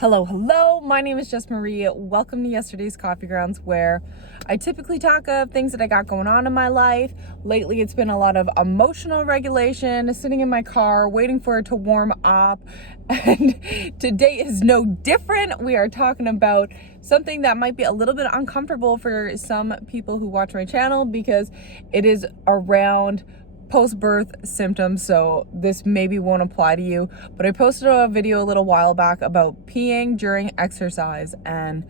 Hello, my name is Jess Marie. Welcome to yesterday's Coffee Grounds, where I typically talk of things that I got going on in my life. Lately, it's been a lot of emotional regulation, sitting in my car, waiting for it to warm up. And today is no different. We are talking about something that might be a little bit uncomfortable for some people who watch my channel because it is around post-birth symptoms, so this maybe won't apply to you, but I posted a video a little while back about peeing during exercise and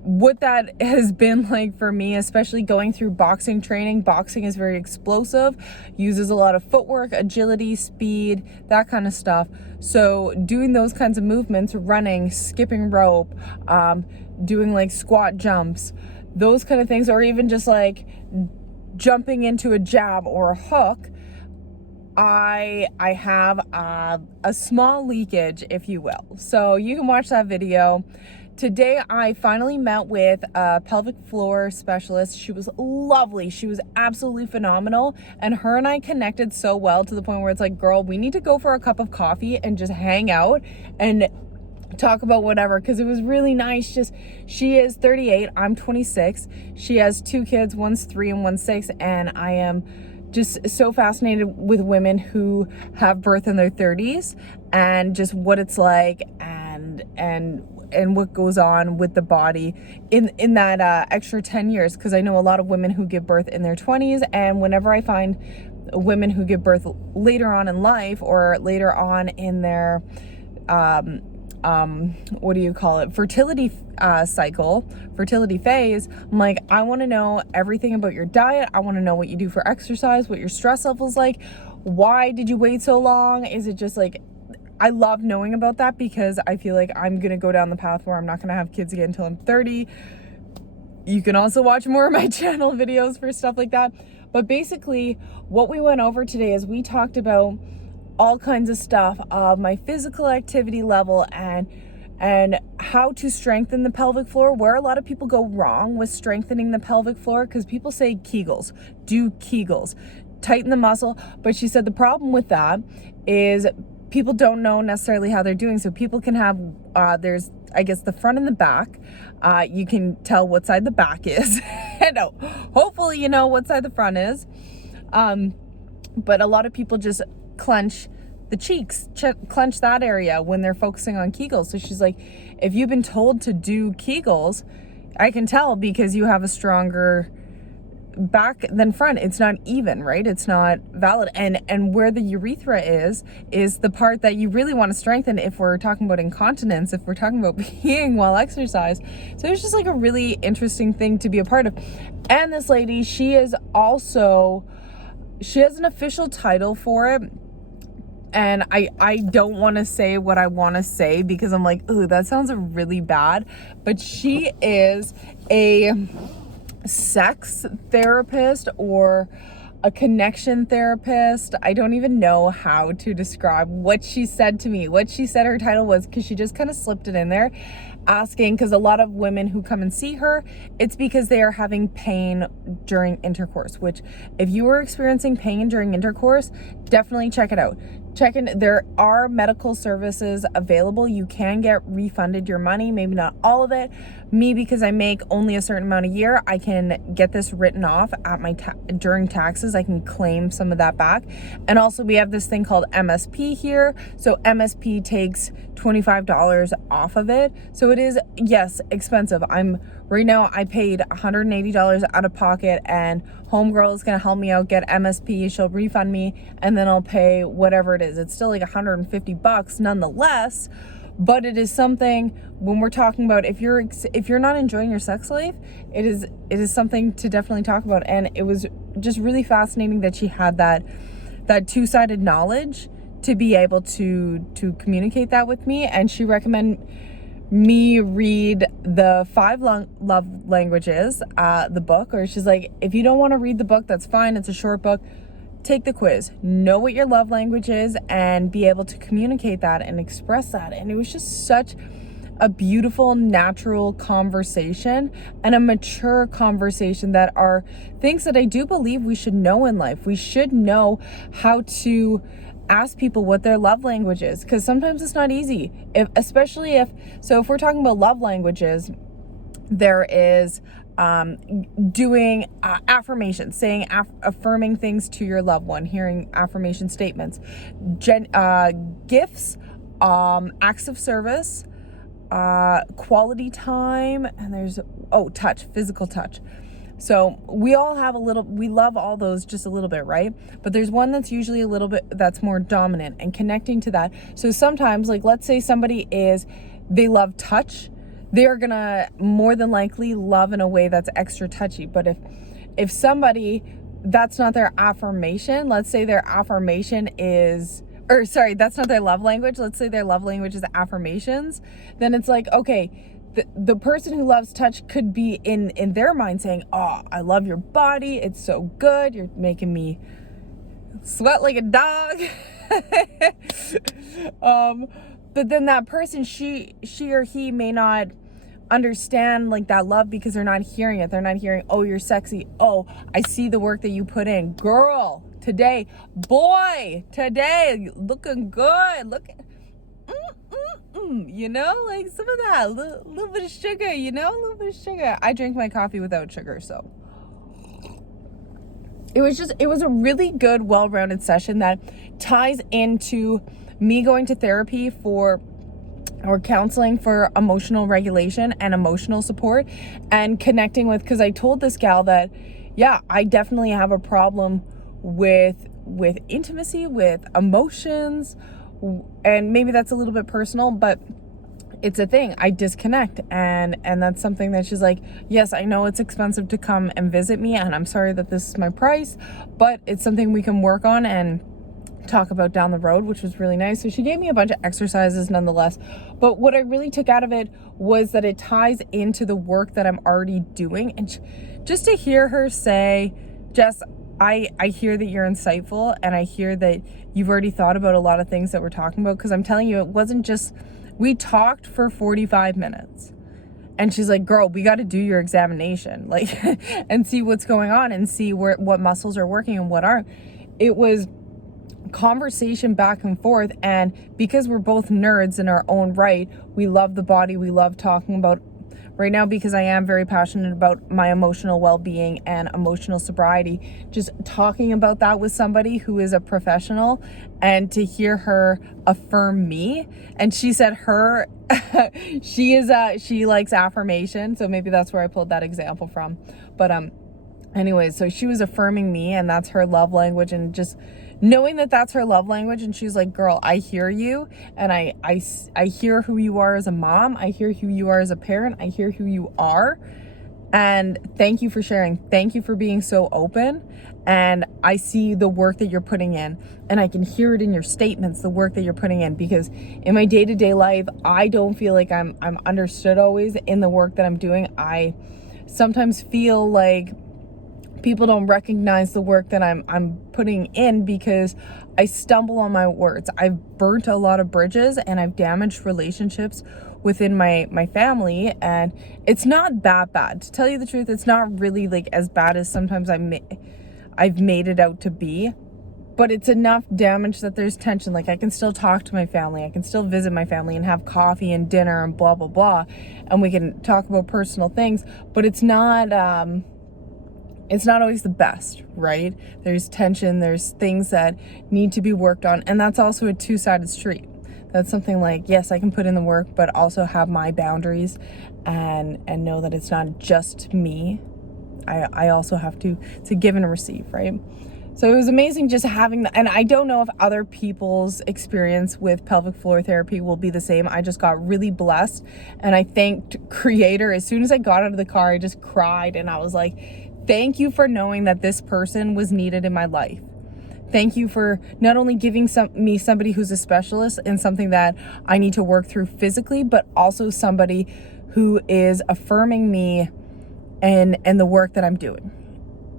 what that has been like for me, especially going through boxing training. Boxing is very explosive, uses a lot of footwork, agility, speed, that kind of stuff. So doing those kinds of movements, running, skipping rope, doing like squat jumps, those kind of things, or even just like jumping into a jab or a hook, I have a small leakage, if you will. So you can watch that video. Today, I finally met with a pelvic floor specialist. She was lovely. She was absolutely phenomenal. And her and I connected so well to the point where it's like, girl, we need to go for a cup of coffee and just hang out and talk about whatever, because it was really nice. Just, she is 38, I'm 26. She has two kids, one's 3 and one's 6, and I am just so fascinated with women who have birth in their 30s and just what it's like and what goes on with the body in that extra 10 years, because I know a lot of women who give birth in their 20s, and whenever I find women who give birth later on in life or later on in their fertility fertility phase, I'm like, I want to know everything about your diet. I want to know what you do for exercise, what your stress level's like. Why did you wait so long? Is it just like, I love knowing about that, because I feel like I'm gonna go down the path where I'm not gonna have kids again until I'm 30. You can also watch more of my channel videos for stuff like that. But basically what we went over today is we talked about all kinds of stuff of my physical activity level and how to strengthen the pelvic floor, where a lot of people go wrong with strengthening the pelvic floor, because people say Kegels, do Kegels, tighten the muscle. But she said the problem with that is people don't know necessarily how they're doing. So people can have, there's, I guess, the front and the back. You can tell what side the back is. No, hopefully you know what side the front is. But a lot of people just clench the cheeks, clench that area when they're focusing on Kegels. So she's like, if you've been told to do Kegels, I can tell because you have a stronger back than front. It's not even, right? It's not valid. And where the urethra is the part that you really want to strengthen if we're talking about incontinence, if we're talking about peeing while exercise. So it's just like a really interesting thing to be a part of. And this lady, she has an official title for it. And I don't want to say what I want to say because I'm like, ooh, that sounds really bad. But she is a sex therapist or a connection therapist. I don't even know how to describe what she said to me, what she said her title was, because she just kind of slipped it in there, asking, because a lot of women who come and see her, it's because they are having pain during intercourse, which if you are experiencing pain during intercourse, definitely check it out. There are medical services available. You can get refunded your money, maybe not all of it. Me, because I make only a certain amount a year, I can get this written off at my during taxes. I can claim some of that back. And also we have this thing called MSP here. So MSP takes $25 off of it. So it is, yes, expensive. Right now I paid $180 out of pocket, and homegirl is going to help me out get MSP. She'll refund me, and then I'll pay whatever it is. It's still like $150 nonetheless, but it is something when we're talking about if you're not enjoying your sex life, it is something to definitely talk about. And it was just really fascinating that she had that two-sided knowledge to be able to communicate that with me. And she recommended me read the 5 love languages, the book, or she's like, if you don't want to read the book, that's fine. It's a short book. Take the quiz, know what your love language is, and be able to communicate that and express that. And it was just such a beautiful, natural conversation and a mature conversation that are things that I do believe we should know in life. We should know how to ask people what their love language is, because sometimes it's not easy. Especially if we're talking about love languages, there is doing affirmations, saying affirming things to your loved one, hearing affirmation statements, gifts, acts of service, quality time, and there's touch, physical touch. So we all have we love all those just a little bit, right? But there's one that's usually a little bit, that's more dominant, and connecting to that. So sometimes, like, let's say they love touch, they're gonna more than likely love in a way that's extra touchy. But if somebody, that's not their affirmation, let's say their affirmation is, or sorry, that's not their love language, let's say their love language is affirmations, then it's like, okay, the person who loves touch could be in their mind saying, oh, I love your body, it's so good, you're making me sweat like a dog. But then that person, she or he may not understand like that love, because they're not hearing it. They're not hearing, oh, you're sexy, oh, I see the work that you put in, girl, today, boy, today, looking good, you know, like some of that, little bit of sugar, you know, a little bit of sugar. I drink my coffee without sugar, so it was a really good, well-rounded session that ties into me going to therapy or counseling for emotional regulation and emotional support, and connecting with, because I told this gal that, yeah, I definitely have a problem with intimacy, with emotions, and maybe that's a little bit personal, but it's a thing. I disconnect, and that's something that she's like, yes, I know it's expensive to come and visit me, and I'm sorry that this is my price, but it's something we can work on and talk about down the road, which was really nice. So she gave me a bunch of exercises nonetheless, but what I really took out of it was that it ties into the work that I'm already doing. And just to hear her say, Jess, I hear that you're insightful, and I hear that you've already thought about a lot of things that we're talking about, because I'm telling you, it wasn't just, we talked for 45 minutes. And she's like, girl, we got to do your examination, like, and see what's going on, and see what muscles are working and what aren't. It was conversation back and forth, and because we're both nerds in our own right, we love the body, we love talking about, right now, because I am very passionate about my emotional well-being and emotional sobriety, just talking about that with somebody who is a professional, and to hear her affirm me. And she said she likes affirmation, so maybe that's where I pulled that example from. But anyways, so she was affirming me, and that's her love language, and just knowing that that's her love language. And she's like, girl, I hear you, and I hear who you are as a mom, I hear who you are as a parent, I hear who you are, and thank you for sharing, thank you for being so open, and I see the work that you're putting in, and I can hear it in your statements, the work that you're putting in, because in my day-to-day life, I don't feel like I'm understood always in the work that I'm doing. I sometimes feel like people don't recognize the work that I'm putting in, because I stumble on my words. I've burnt a lot of bridges, and I've damaged relationships within my family, and it's not that bad. To tell you the truth, it's not really like as bad as sometimes I've made it out to be, but it's enough damage that there's tension. Like, I can still talk to my family, I can still visit my family and have coffee and dinner and blah blah blah, and we can talk about personal things, but it's not always the best, right? There's tension, there's things that need to be worked on, and that's also a two-sided street. That's something like, yes, I can put in the work, but also have my boundaries, and know that it's not just me. I also have to give and receive, right? So it was amazing just having and I don't know if other people's experience with pelvic floor therapy will be the same. I just got really blessed, and I thanked Creator. As soon as I got out of the car, I just cried, and I was like, thank you for knowing that this person was needed in my life. Thank you for not only giving me somebody who's a specialist in something that I need to work through physically, but also somebody who is affirming me and the work that I'm doing.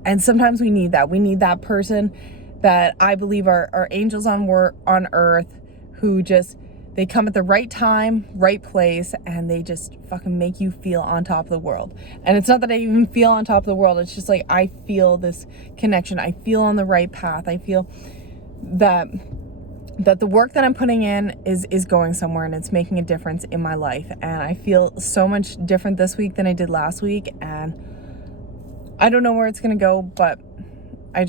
And sometimes we need that. We need that person that I believe are angels on earth, who just, they come at the right time, right place, and they just fucking make you feel on top of the world. And it's not that I even feel on top of the world. It's just like, I feel this connection. I feel on the right path. I feel that that the work that I'm putting in is going somewhere and it's making a difference in my life. And I feel so much different this week than I did last week. And I don't know where it's going to go, but I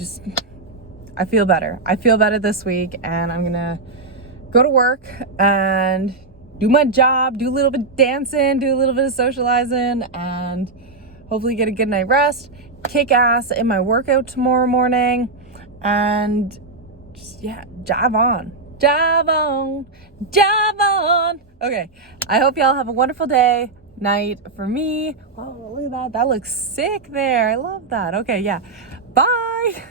feel better. I feel better this week, and I'm going to go to work and do my job, do a little bit of dancing, do a little bit of socializing, and hopefully get a good night rest, kick ass in my workout tomorrow morning, and just, yeah, jive on. Okay, I hope y'all have a wonderful day, night. For me, oh, look at that. That looks sick there. I love that. Okay, yeah. Bye.